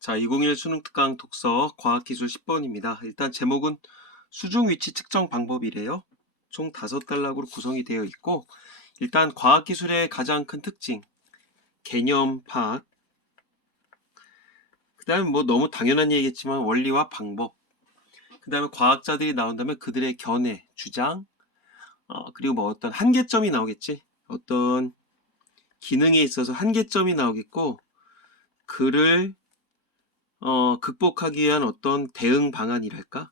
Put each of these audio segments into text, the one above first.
자, 201 수능 특강 독서 과학기술 10번입니다. 일단 제목은 수중 위치 측정 방법이래요. 총 5단락으로 구성이 되어 있고, 일단 과학기술의 가장 큰 특징, 개념 파악, 그 다음에 뭐 너무 당연한 얘기겠지만 원리와 방법, 그 다음에 과학자들이 나온다면 그들의 견해, 주장, 어, 그리고 뭐 어떤 한계점이 나오겠지. 어떤 기능에 있어서 한계점이 나오겠고, 그를 어, 극복하기 위한 어떤 대응 방안이랄까?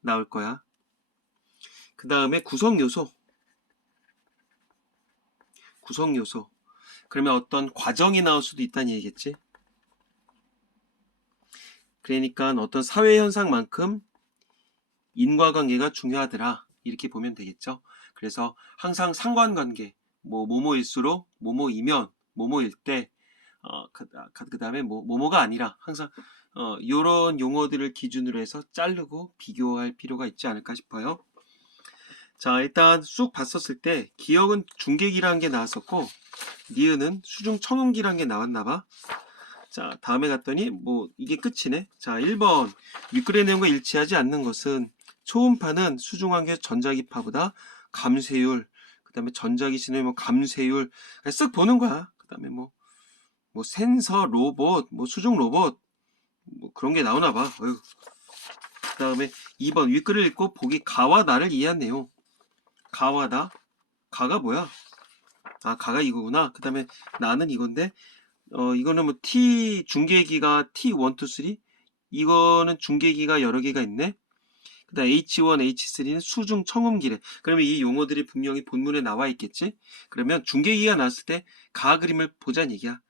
나올 거야. 그 다음에 구성 요소. 구성 요소. 그러면 어떤 과정이 나올 수도 있다는 얘기겠지? 그러니까 어떤 사회 현상만큼 인과관계가 중요하더라. 이렇게 보면 되겠죠? 그래서 항상 상관관계, 뭐, 뭐뭐일수록, 뭐뭐이면, 뭐뭐일 때, 어, 그, 그 다음에 뭐, 뭐뭐가 아니라 항상 어, 요런 용어들을 기준으로 해서 자르고 비교할 필요가 있지 않을까 싶어요. 자, 일단 쑥 봤었을 때 기억은 중계기라는 게 나왔었고 니은은 수중 청음기라는 게 나왔나 봐. 자, 다음에 갔더니 뭐 이게 끝이네. 자, 1번 윗글의 내용과 일치하지 않는 것은 초음파는 수중환경 전자기파보다 감쇄율, 그 다음에 전자기 신호의 뭐 감쇄율 쓱 보는 거야. 그 다음에 뭐, 뭐 센서, 로봇, 뭐 수중 로봇, 뭐 그런 게 나오나 봐. 어휴. 그다음에 2번 윗글을 읽고 보기 가와 나를 이해한 내용. 가와 나. 가가 뭐야? 아, 가가 이거구나. 그다음에 나는 이건데 어 이거는 뭐 T 중계기가 T1, 2, 3. 이거는 중계기가 여러 개가 있네. 그다음 H1, H3는 수중 청음기래. 그러면 이 용어들이 분명히 본문에 나와 있겠지? 그러면 중계기가 나왔을 때 가 그림을 보자는 얘기야.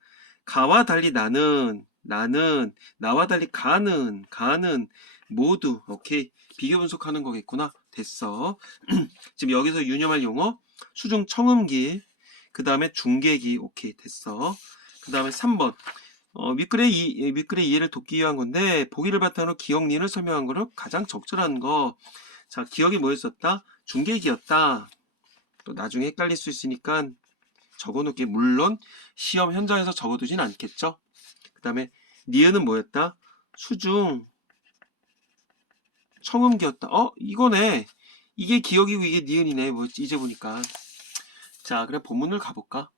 가와 달리 나는 나는 나와 달리 가는 가는 모두 오케이 비교 분석하는 거겠구나. 됐어. 지금 여기서 유념할 용어 수중 청음기 그 다음에 중계기 오케이 됐어. 그 다음에 3번. 어, 윗글의 이 윗글의 이해를 돕기 위한 건데 보기를 바탕으로 기억리을 설명한 거로 가장 적절한 거 자 기억이 뭐였었다? 중계기였다. 또 나중에 헷갈릴 수 있으니까 적어놓게 물론 시험 현장에서 적어두진 않겠죠 그 다음에 니은은 뭐였다? 수중 청음기였다. 어? 이거네. 이게 기억이고 이게 니은이네. 뭐 이제 보니까. 자, 그래 본문을 가볼까?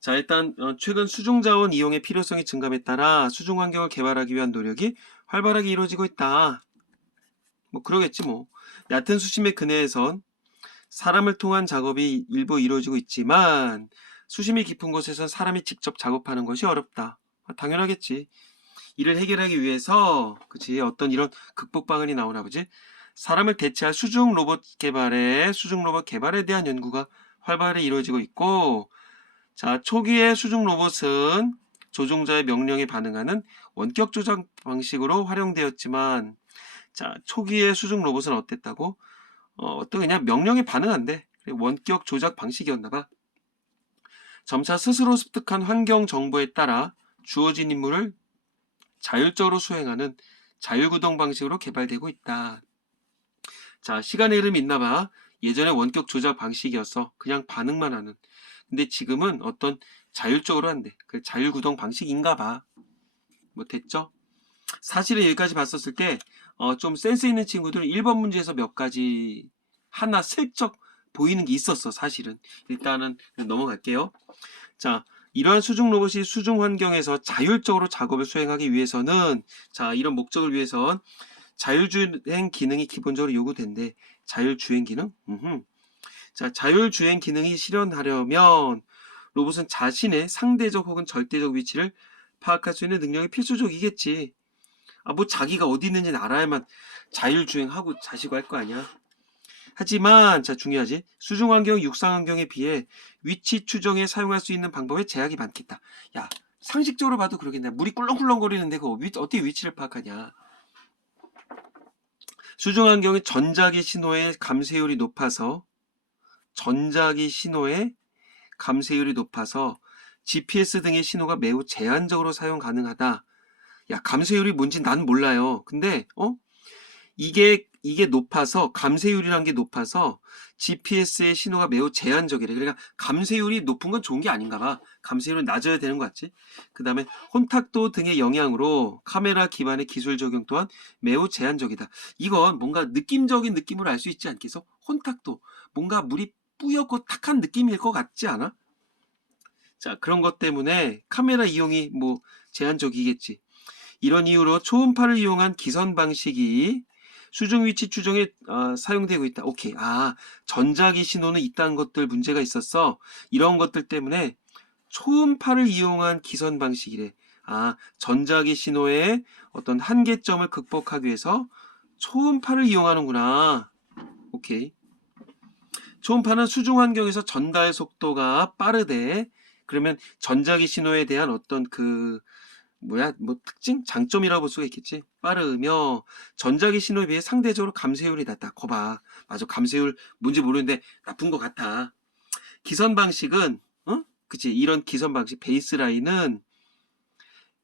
자, 일단 어, 최근 수중자원 이용의 필요성이 증감에 따라 수중 환경을 개발하기 위한 노력이 활발하게 이루어지고 있다. 뭐 그러겠지 뭐. 얕은 수심의 근해에선 사람을 통한 작업이 일부 이루어지고 있지만 수심이 깊은 곳에선 사람이 직접 작업하는 것이 어렵다. 아, 당연하겠지. 이를 해결하기 위해서 그치 어떤 이런 극복 방안이 나오나 보지. 사람을 대체할 수중 로봇 개발에 수중 로봇 개발에 대한 연구가 활발히 이루어지고 있고 자 초기의 수중 로봇은 조종자의 명령에 반응하는 원격 조작 방식으로 활용되었지만 자 초기의 수중 로봇은 어땠다고? 어, 어떤 그냥 명령에 반응한대. 원격 조작 방식이었나 봐. 점차 스스로 습득한 환경 정보에 따라 주어진 임무를 자율적으로 수행하는 자율구동 방식으로 개발되고 있다. 자, 시간의 흐름이 있나 봐. 예전에 원격 조작 방식이었어. 그냥 반응만 하는. 근데 지금은 어떤 자율적으로 한대. 그 자율구동 방식인가 봐. 뭐 됐죠? 사실은 여기까지 봤었을 때, 어, 좀 센스 있는 친구들은 1번 문제에서 몇 가지 하나 슬쩍 보이는 게 있었어, 사실은. 일단은 넘어갈게요. 자, 이러한 수중 로봇이 수중 환경에서 자율적으로 작업을 수행하기 위해서는 자 이런 목적을 위해선 자율주행 기능이 기본적으로 요구된대 자율주행 기능? 음흠. 자 자율주행 기능이 실현하려면 로봇은 자신의 상대적 혹은 절대적 위치를 파악할 수 있는 능력이 필수적이겠지 아 뭐 자기가 어디 있는지는 알아야만 자율주행하고 자시고 할 거 아니야 하지만 자 중요하지 수중 환경, 육상 환경에 비해 위치 추정에 사용할 수 있는 방법에 제약이 많겠다. 야 상식적으로 봐도 그러겠네. 물이 꿀렁꿀렁거리는데 그 위, 어떻게 위치를 파악하냐? 수중 환경의 전자기 신호의 감쇄율이 높아서 전자기 신호의 감쇄율이 높아서 GPS 등의 신호가 매우 제한적으로 사용 가능하다. 야 감쇄율이 뭔지 난 몰라요. 근데 어 이게 이게 높아서 감쇄율이라는 게 높아서 GPS의 신호가 매우 제한적이래. 그러니까 감쇄율이 높은 건 좋은 게 아닌가 봐. 감쇄율은 낮아야 되는 것 같지? 그 다음에 혼탁도 등의 영향으로 카메라 기반의 기술 적용 또한 매우 제한적이다. 이건 뭔가 느낌적인 느낌으로 알 수 있지 않겠어? 혼탁도. 뭔가 물이 뿌옇고 탁한 느낌일 것 같지 않아? 자, 그런 것 때문에 카메라 이용이 뭐 제한적이겠지. 이런 이유로 초음파를 이용한 기선 방식이 수중 위치 추정에 아, 사용되고 있다. 오케이. 아, 전자기 신호는 있다는 것들 문제가 있었어. 이런 것들 때문에 초음파를 이용한 기선 방식이래. 아, 전자기 신호의 어떤 한계점을 극복하기 위해서 초음파를 이용하는구나. 오케이. 초음파는 수중 환경에서 전달 속도가 빠르대. 그러면 전자기 신호에 대한 어떤 그 뭐야? 뭐 특징? 장점이라고 볼 수가 있겠지? 빠르며 전자기 신호에 비해 상대적으로 감쇄율이 낮다. 거봐. 맞아. 감쇄율 뭔지 모르는데 나쁜 것 같아. 기선 방식은 어? 그치. 이런 기선 방식 베이스라인은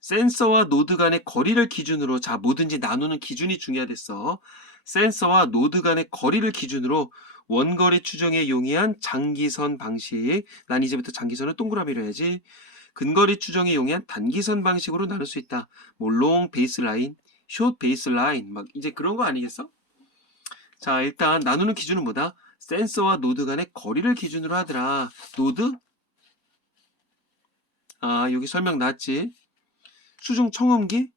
센서와 노드 간의 거리를 기준으로 자 뭐든지 나누는 기준이 중요하댔어. 센서와 노드 간의 거리를 기준으로 원거리 추정에 용이한 장기선 방식. 난 이제부터 장기선을 동그라미로 해야지 근거리 추정에 용이한 단기선 방식으로 나눌 수 있다. 뭐 롱 베이스라인, 숏 베이스라인 막 이제 그런 거 아니겠어? 자 일단 나누는 기준은 뭐다? 센서와 노드 간의 거리를 기준으로 하더라. 노드? 아 여기 설명 나왔지? 수중 청음기?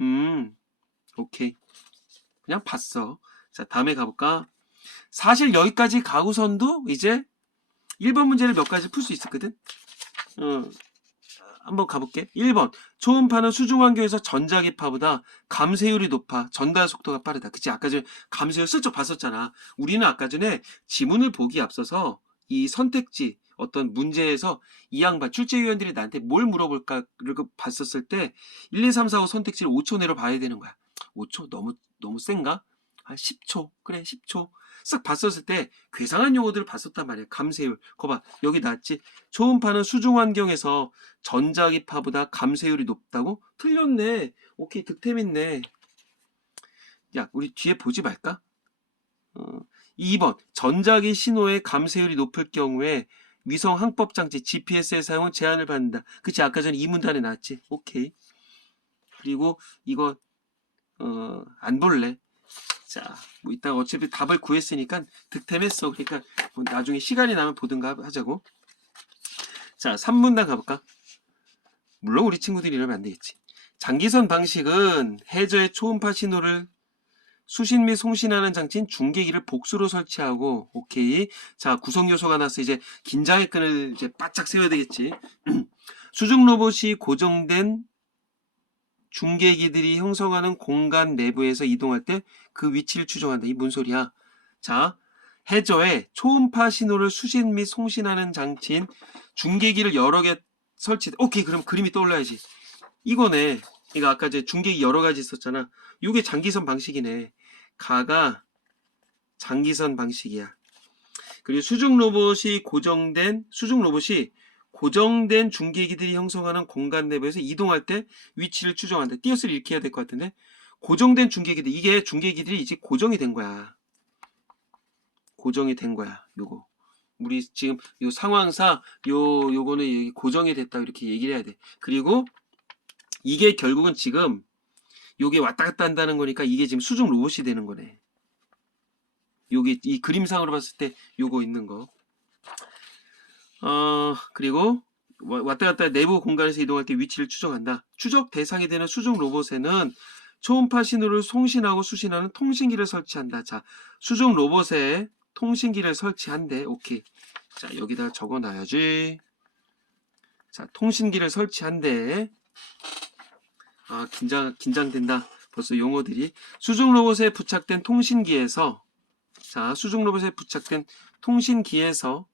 음 오케이 그냥 봤어. 자 다음에 가볼까? 사실 여기까지 가고선도 이제 1번 문제를 몇 가지 풀 수 있었거든? 어, 한번 가볼게. 1번. 초음파는 수중 환경에서 전자기파보다 감쇄율이 높아 전달 속도가 빠르다. 그치? 아까 전에 감쇄율 슬쩍 봤었잖아. 우리는 아까 전에 지문을 보기 앞서서 이 선택지 어떤 문제에서 이 양반 출제위원들이 나한테 뭘 물어볼까를 봤었을 때 1, 2, 3, 4, 5 선택지를 5초 내로 봐야 되는 거야. 5초 너무 너무 센가? 한 10초. 그래 10초. 쓱 봤었을 때 괴상한 용어들을 봤었단 말이야. 감쇄율. 거봐. 여기 나왔지. 초음파는 수중 환경에서 전자기파보다 감쇄율이 높다고? 틀렸네. 오케이. 득템 있네. 야, 우리 뒤에 보지 말까? 어, 2번. 전자기 신호의 감쇄율이 높을 경우에 위성 항법 장치 GPS의 사용은 제한을 받는다. 그치? 아까 전에 이 문단에 나왔지. 오케이. 그리고 이거 어, 안 볼래. 자, 뭐 이따가 어차피 답을 구했으니까 득템했어. 그러니까 뭐 나중에 시간이 나면 보든가 하자고. 자, 3문단 가볼까? 물론 우리 친구들이 이러면 안 되겠지. 장기선 방식은 해저의 초음파 신호를 수신 및 송신하는 장치인 중계기를 복수로 설치하고 오케이. 자, 구성 요소가 나서 이제 긴장의 끈을 이제 바짝 세워야 되겠지. 수중 로봇이 고정된 중계기들이 형성하는 공간 내부에서 이동할 때 그 위치를 추정한다. 이 뭔 소리야? 자, 해저에 초음파 신호를 수신 및 송신하는 장치인 중계기를 여러 개 설치. 오케이, 그럼 그림이 떠올라야지. 이거네. 이거 아까 이제 중계기 여러 가지 있었잖아. 이게 장기선 방식이네. 가가 장기선 방식이야. 그리고 수중 로봇이 고정된 수중 로봇이 고정된 중계기들이 형성하는 공간 내부에서 이동할 때 위치를 추정한다. 띄어쓰기 이렇게 해야 될 것 같은데 고정된 중계기들 이게 중계기들이 이제 고정이 된 거야. 고정이 된 거야. 요거 우리 지금 요 상황상 요 요거는 고정이 됐다 이렇게 얘기를 해야 돼. 그리고 이게 결국은 지금 요게 왔다 갔다 한다는 거니까 이게 지금 수중 로봇이 되는 거네. 요게 이 그림상으로 봤을 때 요거 있는 거. 어, 그리고 와- 왔다 갔다 내부 공간에서 이동할 때 위치를 추정한다. 추적 대상이 되는 수중 로봇에는 초음파 신호를 송신하고 수신하는 통신기를 설치한다. 자, 수중 로봇에 통신기를 설치한대. 오케이. 자, 여기다 적어 놔야지. 자, 통신기를 설치한대. 아, 긴장, 긴장된다. 벌써 용어들이. 수중 로봇에 부착된 통신기에서, 자, 수중 로봇에 부착된 통신기에서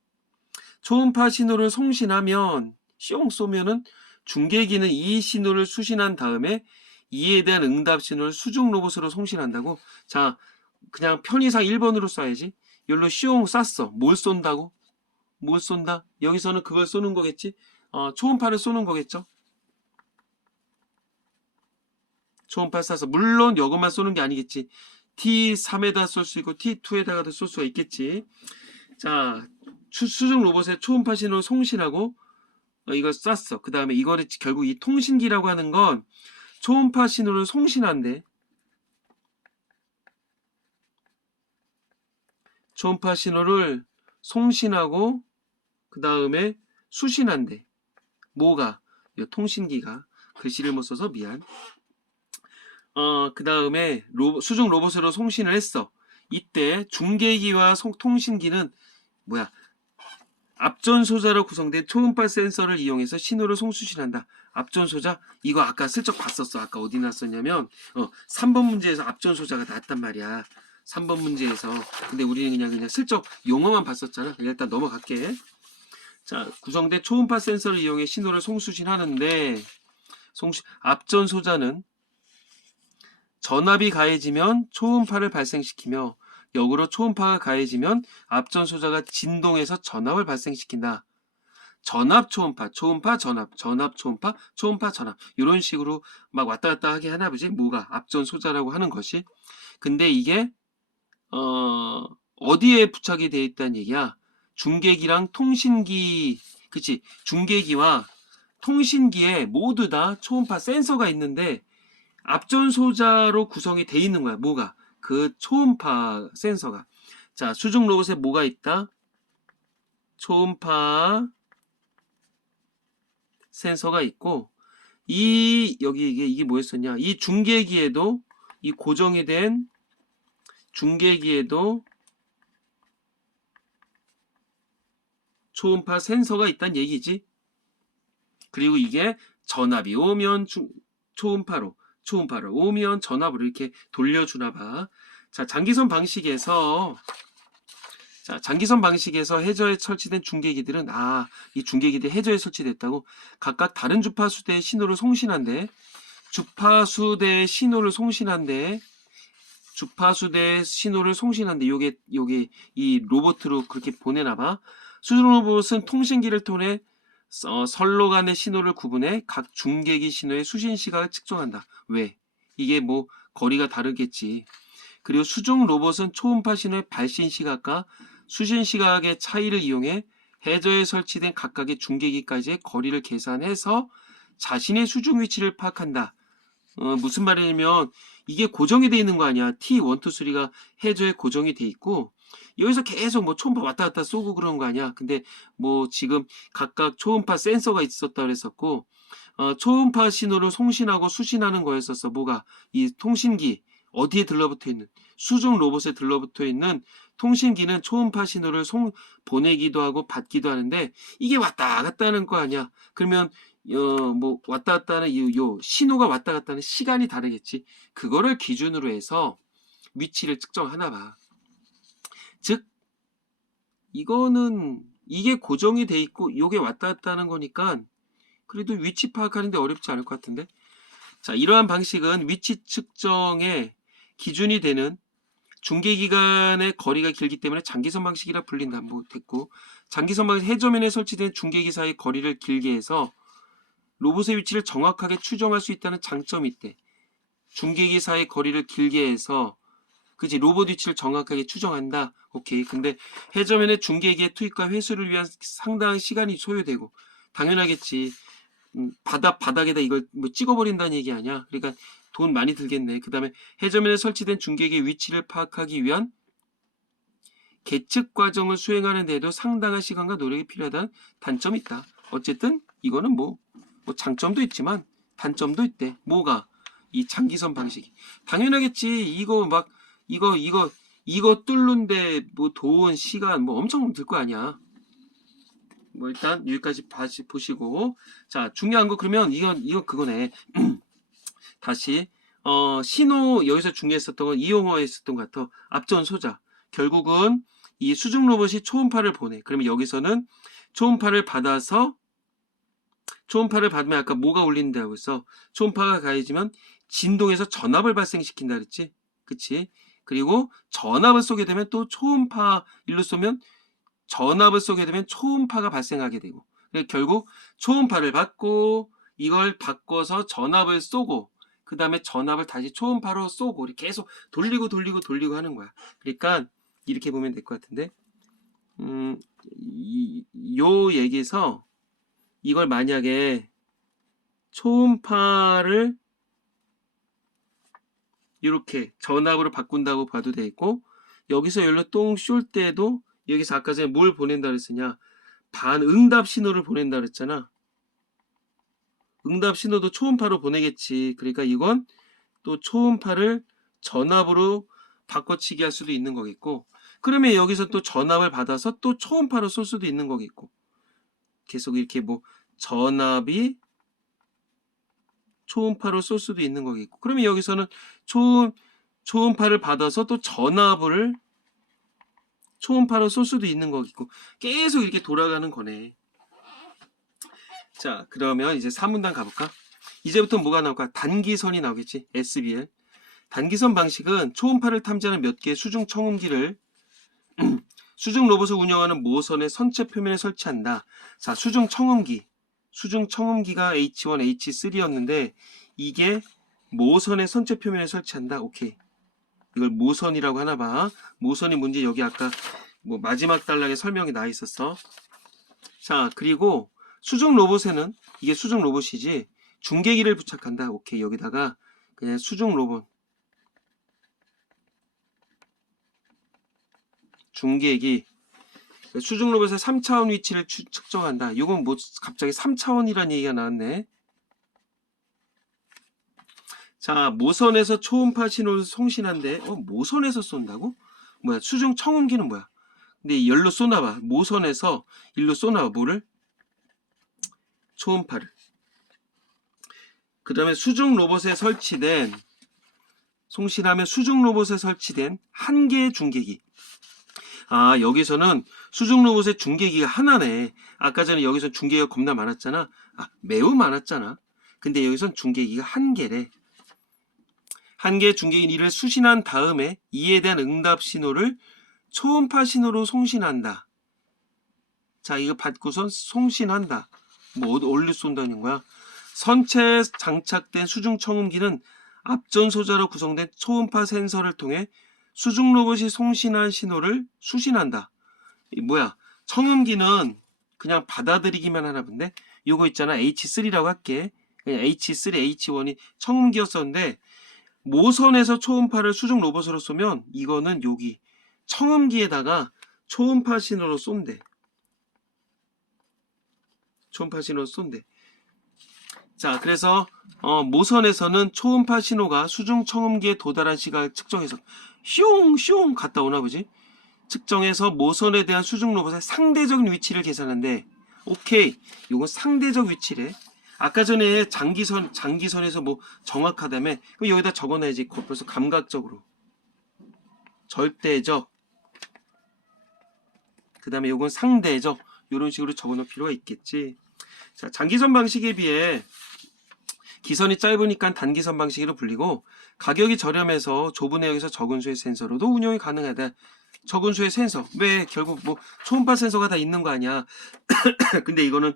초음파 신호를 송신하면 숑 쏘면은 중계기는 이 신호를 수신한 다음에 이에 대한 응답 신호를 수중 로봇으로 송신한다고? 자 그냥 편의상 1번으로 쏴야지. 열로 숑 쐈어. 뭘 쏜다고? 뭘 쏜다? 여기서는 그걸 쏘는 거겠지? 어, 초음파를 쏘는 거겠죠? 초음파 쏴서 물론 이것만 쏘는 게 아니겠지. T3에다 쏠 수 있고 T2에다가도 쏠 수가 있겠지. 자, 추- 수중 로봇의 초음파 신호를 송신하고 어, 이걸 쐈어. 그 다음에 이거를 결국 이 통신기라고 하는 건 초음파 신호를 송신한대. 초음파 신호를 송신하고 그 다음에 수신한대. 뭐가? 이 통신기가 글씨를 못 써서 미안. 어, 그 다음에 수중 로봇으로 송신을 했어. 이때 중계기와 송- 통신기는 뭐야? 앞전 소자로 구성된 초음파 센서를 이용해서 신호를 송수신한다. 앞전 소자 이거 아까 슬쩍 봤었어. 아까 어디 났었냐면 어, 3번 문제에서 앞전 소자가 나왔단 말이야. 3번 문제에서 근데 우리는 그냥 그냥 슬쩍 용어만 봤었잖아. 일단 넘어갈게. 자, 구성된 초음파 센서를 이용해 신호를 송수신하는데 송수 앞전 소자는 전압이 가해지면 초음파를 발생시키며 역으로 초음파가 가해지면 앞전 소자가 진동해서 전압을 발생시킨다. 전압 초음파, 초음파 전압, 전압 초음파, 초음파 전압 이런 식으로 막 왔다 갔다 하게 하나 보지. 뭐가 앞전 소자라고 하는 것이. 근데 이게 어 어디에 부착이 되어 있다는 얘기야. 중계기랑 통신기, 그치? 중계기와 통신기에 모두 다 초음파 센서가 있는데 앞전 소자로 구성이 돼 있는 거야. 뭐가? 그 초음파 센서가. 자, 수중 로봇에 뭐가 있다? 초음파 센서가 있고, 이, 여기 이게, 이게 뭐였었냐? 이 중계기에도, 이 고정이 된 중계기에도 초음파 센서가 있다는 얘기지. 그리고 이게 전압이 오면 중, 초음파로, 초음파를 오면 전압으로 이렇게 돌려주나 봐. 자, 장기선 방식에서 자, 장기선 방식에서 해저에 설치된 중계기들은 아, 이 중계기들이 해저에 설치됐다고 각각 다른 주파수대의 신호를 송신한대. 주파수대의 신호를 송신한대. 주파수대의 신호를 송신한대. 요게 요게 이 로봇으로 그렇게 보내나 봐. 수중 로봇은 통신기를 통해 어, 선로 간의 신호를 구분해 각 중계기 신호의 수신 시각을 측정한다. 왜? 이게 뭐 거리가 다르겠지. 그리고 수중 로봇은 초음파 신호의 발신 시각과 수신 시각의 차이를 이용해 해저에 설치된 각각의 중계기까지의 거리를 계산해서 자신의 수중 위치를 파악한다. 어, 무슨 말이냐면 이게 고정이 돼 있는 거 아니야. T1, 2, 3가 해저에 고정이 돼 있고 여기서 계속 뭐 초음파 왔다 갔다 쏘고 그런 거 아니야. 근데 뭐 지금 각각 초음파 센서가 있었다 그랬었고 어, 초음파 신호를 송신하고 수신하는 거였었어. 뭐가 이 통신기 어디에 들러붙어 있는 수중 로봇에 들러붙어 있는 통신기는 초음파 신호를 송 보내기도 하고 받기도 하는데 이게 왔다 갔다 하는 거 아니야. 그러면 어, 뭐 왔다 갔다 하는 이 요 신호가 왔다 갔다 하는 시간이 다르겠지. 그거를 기준으로 해서 위치를 측정하나 봐. 즉 이거는 이게 고정이 돼 있고 요게 왔다 갔다 하는 거니까 그래도 위치 파악하는데 어렵지 않을 것 같은데. 자 이러한 방식은 위치 측정의 기준이 되는 중계기간의 거리가 길기 때문에 장기선 방식이라 불린다. 뭐 됐고 장기선 방식 해저면에 설치된 중계기 사이 거리를 길게 해서 로봇의 위치를 정확하게 추정할 수 있다는 장점이 있대. 중계기 사이 거리를 길게 해서 그지 로봇 위치를 정확하게 추정한다. 오케이. 근데 해저면의 중계기의 투입과 회수를 위한 상당한 시간이 소요되고 당연하겠지. 음, 바닥 바닥에다 이걸 뭐 찍어버린다는 얘기 아니야. 그러니까 돈 많이 들겠네. 그 다음에 해저면에 설치된 중계기의 위치를 파악하기 위한 계측 과정을 수행하는 데도 상당한 시간과 노력이 필요하다는 단점이 있다. 어쨌든 이거는 뭐, 뭐 장점도 있지만 단점도 있대. 뭐가? 이 장기선 방식이. 당연하겠지. 이거 막 이거 이거 이거 뚫는데 뭐 돈 시간 뭐 엄청 들 거 아니야. 뭐 일단 여기까지 다시 보시고 자 중요한 거 그러면 이건 이거 그거네. 다시 어 신호 여기서 중요했었던 건 이용어에 있었던 것 같아. 앞전 소자. 결국은 이 수중 로봇이 초음파를 보내. 그러면 여기서는 초음파를 받아서 초음파를 받으면 아까 뭐가 울린다고 했어. 초음파가 가해지면 진동에서 전압을 발생시킨다 그랬지. 그치? 그리고 전압을 쏘게 되면 또 초음파 일로 쏘면 전압을 쏘게 되면 초음파가 발생하게 되고 결국 초음파를 받고 이걸 바꿔서 전압을 쏘고 그 다음에 전압을 다시 초음파로 쏘고 이렇게 계속 돌리고 돌리고 돌리고 하는 거야. 그러니까 이렇게 보면 될 것 같은데, 음, 이, 요 얘기에서 이걸 만약에 초음파를 이렇게 전압으로 바꾼다고 봐도 되고 여기서 열로 똥 쏠 때도 여기서 아까 전에 뭘 보낸다 그랬으냐? 반응답 신호를 보낸다 그랬잖아. 응답 신호도 초음파로 보내겠지. 그러니까 이건 또 초음파를 전압으로 바꿔치기 할 수도 있는 거겠고 그러면 여기서 또 전압을 받아서 또 초음파로 쏠 수도 있는 거겠고 계속 이렇게 뭐 전압이 초음파로 쏠 수도 있는 거겠고 그러면 여기서는 초음 초음파를 받아서 또 전압을 초음파로 쏠 수도 있는 거겠고 계속 이렇게 돌아가는 거네. 자 그러면 이제 3문단 가볼까? 이제부터 뭐가 나올까? 단기선이 나오겠지. SBL. 단기선 방식은 초음파를 탐지하는 몇 개의 수중 청음기를 수중 로봇을 운영하는 모선의 선체 표면에 설치한다. 자, 수중 청음기. 수중 청음기가 H1, H3였는데 이게 모선의 선체 표면에 설치한다. 오케이. 이걸 모선이라고 하나 봐. 모선이 뭔지 여기 아까 뭐 마지막 단락에 설명이 나 있었어. 자, 그리고 수중 로봇에는 이게 수중 로봇이지 중계기를 부착한다. 오케이. 여기다가 그냥 수중 로봇 중계기 수중 로봇의 3차원 위치를 추- 측정한다. 이건 뭐 갑자기 3차원이라는 얘기가 나왔네. 자, 모선에서 초음파 신호를 송신한데, 어, 모선에서 쏜다고? 뭐야, 수중 청음기는 뭐야? 근데 열로 쏘나봐. 모선에서 일로 쏘나봐. 뭐를? 초음파를. 그 다음에 수중 로봇에 설치된, 송신하면 수중 로봇에 설치된 한 개의 중계기. 아, 여기서는 수중 로봇의 중계기가 하나네. 아까 전에 여기서 중계기가 겁나 많았잖아. 아, 매우 많았잖아. 근데 여기선 중계기가 한 개래. 한 개의 중계기는 이를 수신한 다음에 이에 대한 응답 신호를 초음파 신호로 송신한다. 자, 이거 받고선 송신한다. 뭐, 어디로 쏜다는 거야? 선체에 장착된 수중 청음기는 앞전 소자로 구성된 초음파 센서를 통해 수중 로봇이 송신한 신호를 수신한다. 이 뭐야? 청음기는 그냥 받아들이기만 하나 본데 요거 있잖아. H3라고 할게. 그냥 H3, H1이 청음기였었는데 모선에서 초음파를 수중 로봇으로 쏘면 이거는 여기 청음기에다가 초음파 신호로 쏜대. 초음파 신호로 쏜대. 자, 그래서 어, 모선에서는 초음파 신호가 수중 청음기에 도달한 시각을 측정해서 슝슝 갔다 오나 보지? 측정해서 모선에 대한 수중 로봇의 상대적인 위치를 계산한데 오케이 이건 상대적 위치래 아까 전에 장기선 장기선에서 뭐 정확하다며 여기다 적어놔야지 벌써 감각적으로 절대적 그 다음에 요건 상대적 이런 식으로 적어놓을 필요가 있겠지 자 장기선 방식에 비해 기선이 짧으니까 단기선 방식으로 불리고 가격이 저렴해서 좁은 해역에서 적은 수의 센서로도 운영이 가능하다. 적은 수의 센서. 왜 결국 뭐 초음파 센서가 다 있는 거 아니야. 근데 이거는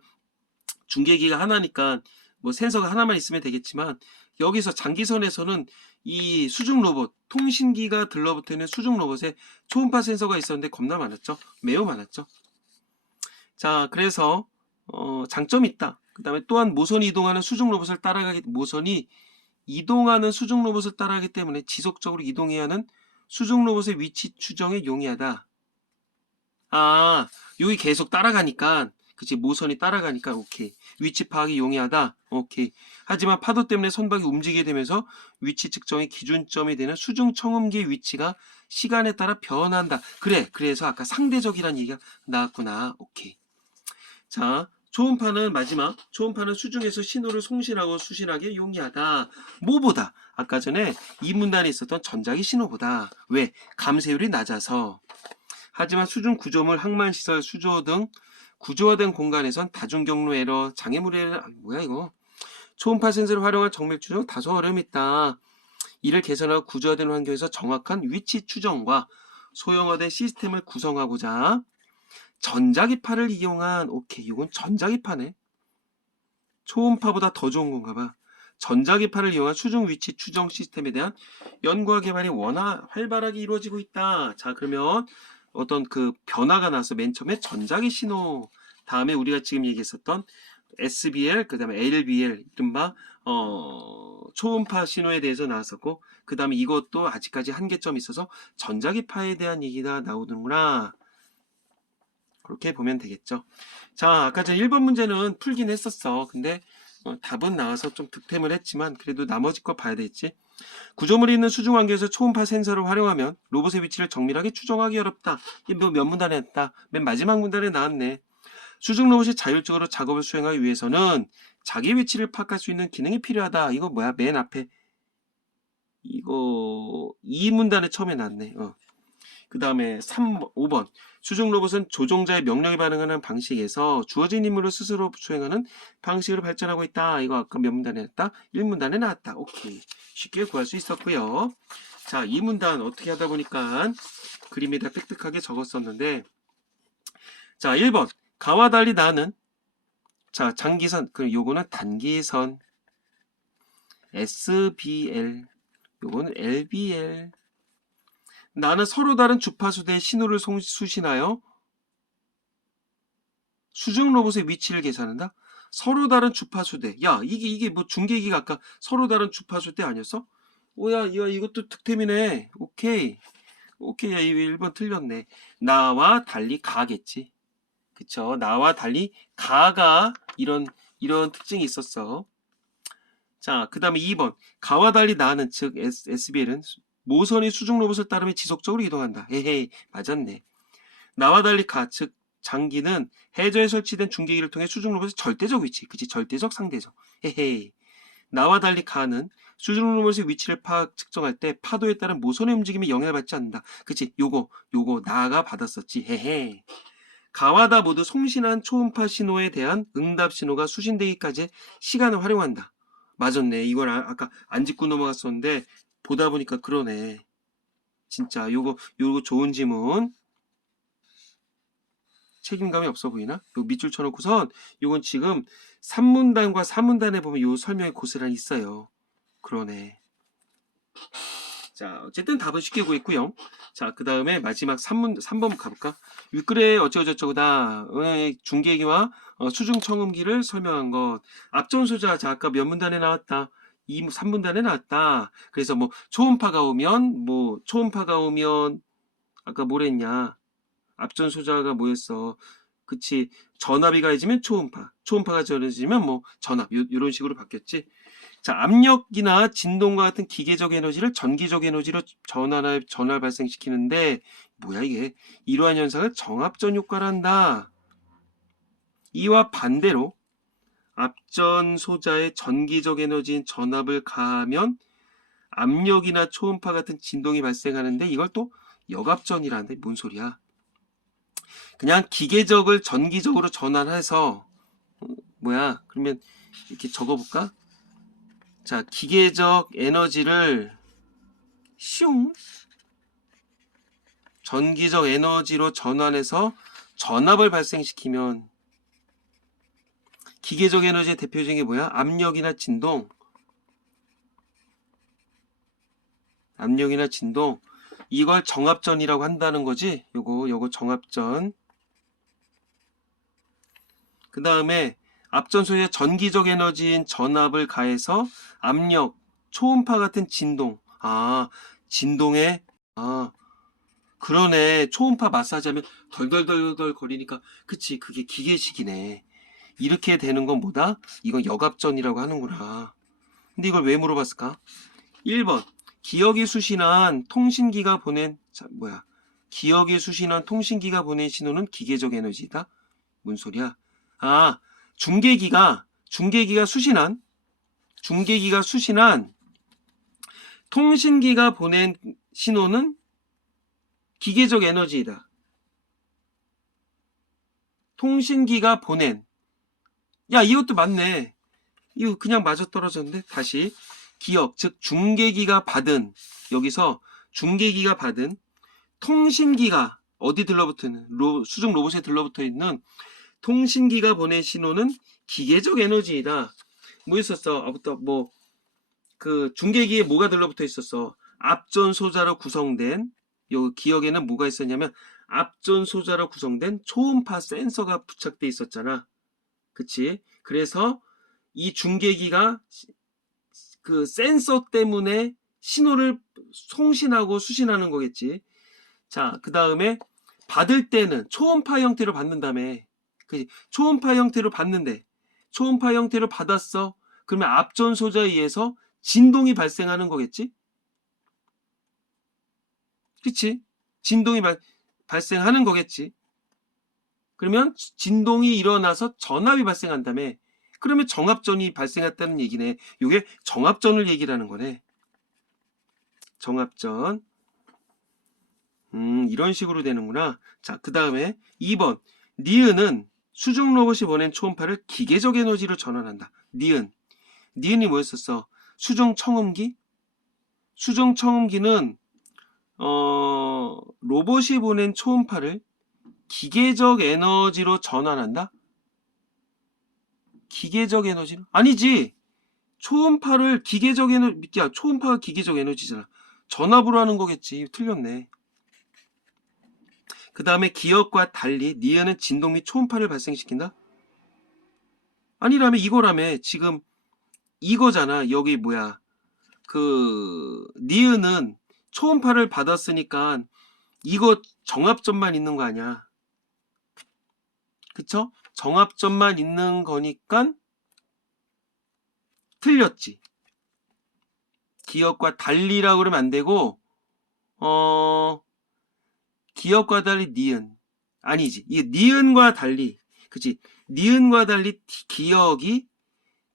중계기가 하나니까 뭐 센서가 하나만 있으면 되겠지만 여기서 장기선에서는 이 수중 로봇, 통신기가 들러붙어 있는 수중 로봇에 초음파 센서가 있었는데 겁나 많았죠. 매우 많았죠. 자, 그래서 어, 장점이 있다. 그 다음에 또한 모선이 이동하는 수중 로봇을 따라가기, 모선이 이동하는 수중 로봇을 따라가기 때문에 지속적으로 이동해야 하는 수중 로봇의 위치 추정에 용이하다. 아, 여기 계속 따라가니까, 그치, 모선이 따라가니까, 오케이. 위치 파악이 용이하다. 오케이. 하지만 파도 때문에 선박이 움직이게 되면서 위치 측정의 기준점이 되는 수중 청음기의 위치가 시간에 따라 변한다. 그래, 그래서 아까 상대적이란 얘기가 나왔구나. 오케이. 자, 초음파는 마지막 초음파는 수중에서 신호를 송신하고 수신하기에 용이하다. 뭐보다 아까 전에 이 문단에 있었던 전자기 신호보다 왜 감쇄율이 낮아서 하지만 수중 구조물 항만 시설 수조 등 구조화된 공간에선 다중 경로 에러 장애물 에러 아, 뭐야 이거 초음파 센서를 활용한 정밀 추정 다소 어려움이 있다. 이를 개선하고 구조화된 환경에서 정확한 위치 추정과 소형화된 시스템을 구성하고자 전자기파를 이용한 오케이 이건 전자기파네 초음파보다 더 좋은 건가 봐 전자기파를 이용한 수중 위치 추정 시스템에 대한 연구와 개발이 워낙 활발하게 이루어지고 있다. 자, 그러면 어떤 그 변화가 나서 맨 처음에 전자기 신호, 다음에 우리가 지금 얘기했었던 SBL, 그 다음에 LBL, 이른바, 어, 초음파 신호에 대해서 나왔었고, 그 다음에 이것도 아직까지 한계점이 있어서 전자기파에 대한 얘기가 나오는구나. 그렇게 보면 되겠죠. 자, 아까 전 1번 문제는 풀긴 했었어. 근데 어, 답은 나와서 좀 득템을 했지만 그래도 나머지 거 봐야 되겠지. 구조물이 있는 수중 환경에서 초음파 센서를 활용하면 로봇의 위치를 정밀하게 추정하기 어렵다. 이게 뭐몇 문단에 했다. 맨 마지막 문단에 나왔네. 수중 로봇이 자율적으로 작업을 수행하기 위해서는 자기 위치를 파악할 수 있는 기능이 필요하다. 이거 뭐야? 맨 앞에 이거 이 문단에 처음에 나왔네. 어. 그 다음에 3, 5번. 수중 로봇은 조종자의 명령에 반응하는 방식에서 주어진 임무를 스스로 수행하는 방식으로 발전하고 있다. 이거 아까 몇 문단에 했다? 1문단에 나왔다. 오케이. 쉽게 구할 수 있었고요. 자, 2문단 어떻게 하다 보니까 그림에다 빽빽하게 적었었는데 자, 1번. 가와 달리 나는 자, 장기선. 그 요거는 단기선. SBL. 요거는 LBL. 나는 서로 다른 주파수대의 신호를 송- 수신하여 수중 로봇의 위치를 계산한다? 서로 다른 주파수대. 야, 이게, 이게 뭐 중계기가 아까 서로 다른 주파수대 아니었어? 오, 야, 야, 이것도 득템이네. 오케이. 오케이, 야, 이 1번 틀렸네. 나와 달리 가겠지. 그쵸. 나와 달리 가가 이런, 이런 특징이 있었어. 자, 그 다음에 2번. 가와 달리 나는, 즉, SBL은 모선이 수중 로봇을 따르며 지속적으로 이동한다. 에헤이, 맞았네. 나와 달리 가, 즉 장기는 해저에 설치된 중계기를 통해 수중 로봇의 절대적 위치, 그치 절대적 상대적. 헤헤이. 나와 달리 가는 수중 로봇의 위치를 파악 측정할 때 파도에 따른 모선의 움직임에 영향을 받지 않는다. 그치 요거 요거 나가 받았었지. 헤헤. 가와 다 모두 송신한 초음파 신호에 대한 응답 신호가 수신되기까지 시간을 활용한다. 맞았네. 이걸 아, 아까 안 짚고 넘어갔었는데 보다 보니까 그러네. 진짜 요거 요거 좋은 지문. 책임감이 없어 보이나? 요 밑줄 쳐놓고선 요건 지금 3문단과 4문단에 보면 요 설명이 고스란히 있어요. 그러네. 자, 어쨌든 답은 쉽게 구했고요. 자, 그 다음에 마지막 3문, 3번 가볼까? 윗글에 어쩌고저쩌고다. 어, 중계기와 어, 수중 청음기를 설명한 것. 앞전 소자, 자, 아까 몇 문단에 나왔다. 2, 3문단에 나왔다. 그래서 뭐, 초음파가 오면, 뭐, 초음파가 오면, 아까 뭐랬냐. 앞전 소자가 뭐였어. 그치. 전압이 가해지면 초음파. 초음파가 저해지면 뭐, 전압. 요, 요런 식으로 바뀌었지. 자, 압력이나 진동과 같은 기계적 에너지를 전기적 에너지로 전환을, 전환 발생시키는데, 뭐야 이게? 이러한 현상을 정압전 효과를 한다. 이와 반대로, 앞전 소자의 전기적 에너지인 전압을 가하면 압력이나 초음파 같은 진동이 발생하는데 이걸 또 역압전이라는데 뭔 소리야? 그냥 기계적을 전기적으로 전환해서 어, 뭐야? 그러면 이렇게 적어볼까? 자, 기계적 에너지를 슝 전기적 에너지로 전환해서 전압을 발생시키면 기계적 에너지의 대표적인 게 뭐야? 압력이나 진동. 압력이나 진동. 이걸 정압전이라고 한다는 거지. 요거 요거 정압전. 그 다음에 앞전 소의 전기적 에너지인 전압을 가해서 압력, 초음파 같은 진동. 아, 진동에 아 그러네. 초음파 마사지 하면 덜덜덜덜 거리니까 그치 그게 기계식이네. 이렇게 되는 건 뭐다? 이건 역압전이라고 하는구나. 근데 이걸 왜 물어봤을까? 1번. 기억이 수신한 통신기가 보낸, 자, 뭐야. 기억이 수신한 통신기가 보낸 신호는 기계적 에너지다? 뭔 소리야? 아, 중계기가, 중계기가 수신한, 중계기가 수신한 통신기가 보낸 신호는 기계적 에너지이다. 통신기가 보낸, 야, 이것도 맞네. 이거 그냥 맞아 떨어졌는데? 다시. 기억, 즉, 중계기가 받은, 여기서 중계기가 받은 통신기가 어디 들러붙는, 로, 수중 로봇에 들러붙어 있는 통신기가 보낸 신호는 기계적 에너지이다. 뭐 있었어? 아부터 뭐, 그 중계기에 뭐가 들러붙어 있었어? 앞전 소자로 구성된 요 기억에는 뭐가 있었냐면 앞전 소자로 구성된 초음파 센서가 부착돼 있었잖아. 그치? 그래서 이 중계기가 시- 그 센서 때문에 신호를 송신하고 수신하는 거겠지. 자, 그 다음에 받을 때는 초음파 형태로 받는다며. 그지? 초음파 형태로 받는데, 초음파 형태로 받았어. 그러면 앞전 소자에 의해서 진동이 발생하는 거겠지? 그치? 진동이 발, 발생하는 거겠지. 그러면 진동이 일어나서 전압이 발생한다며. 그러면 정압전이 발생했다는 얘기네. 이게 정압전을 얘기하는 거네. 정압전. 음, 이런 식으로 되는구나. 자, 그 다음에 2번. 니은은 수중 로봇이 보낸 초음파를 기계적 에너지로 전환한다. 니은. 니은이 뭐였었어? 수중 청음기? 수중 청음기는 어, 로봇이 보낸 초음파를 기계적 에너지로 전환한다? 기계적 에너지로? 아니지. 초음파를 기계적 에너지, 야, 초음파가 기계적 에너지잖아. 전압으로 하는 거겠지. 틀렸네. 그 다음에 기억과 달리 니은은 진동 및 초음파를 발생시킨다? 아니라면 이거라며 지금 이거잖아. 여기 뭐야. 그 니은은 초음파를 받았으니까 이거 정압점만 있는 거 아니야. 그쵸? 정압점만 있는 거니까 틀렸지. 기억과 달리라고 그러면 안 되고 어 기억과 달리 니은 아니지. 이게 니은과 달리 그치? 니은과 달리 티- 기억이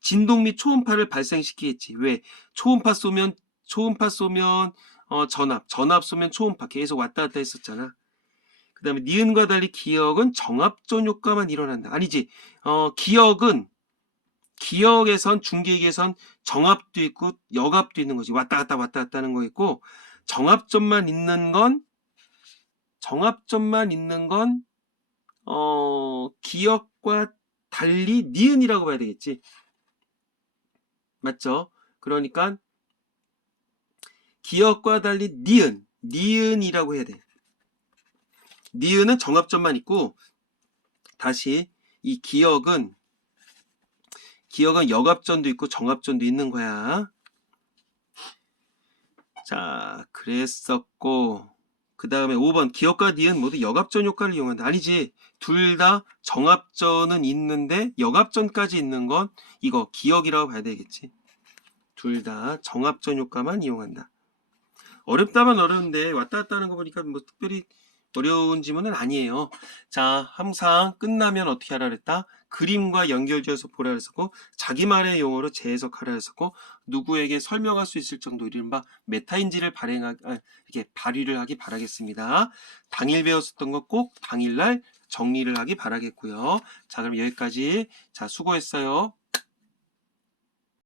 진동 및 초음파를 발생시키겠지. 왜? 초음파 쏘면 초음파 쏘면 어, 전압, 전압 쏘면 초음파 계속 왔다 갔다 했었잖아. 그 다음에 니은과 달리 기억은 정압전 효과만 일어난다. 아니지. 어, 기억은 기억에선 중기획에선 정압도 있고 역압도 있는 거지. 왔다 갔다 왔다 갔다 하는 거겠고 정압점만 있는 건 정압점만 있는 건 어, 기억과 달리 니은이라고 봐야 되겠지. 맞죠? 그러니까 기억과 달리 니은, 니은이라고 해야 돼. 니은은 정합점만 있고 다시 이 기억은 기억은 역압전도 있고 정합전도 있는 거야. 자, 그랬었고 그 다음에 5번 기억과 니은 모두 역압전 효과를 이용한다. 아니지. 둘 다 정합전은 있는데 역압전까지 있는 건 이거 기억이라고 봐야 되겠지. 둘 다 정합전 효과만 이용한다. 어렵다면 어려운데 왔다 갔다 하는 거 보니까 뭐 특별히 어려운 지문은 아니에요. 자, 항상 끝나면 어떻게 하라 그랬다? 그림과 연결지어서 보라 그랬었고, 자기말의 용어로 재해석하라 그랬었고, 누구에게 설명할 수 있을 정도 이른바 메타인지를 발행하, 아, 이렇게 발휘를 하기 바라겠습니다. 당일 배웠었던 거꼭 당일날 정리를 하기 바라겠고요. 자, 그럼 여기까지. 자, 수고했어요.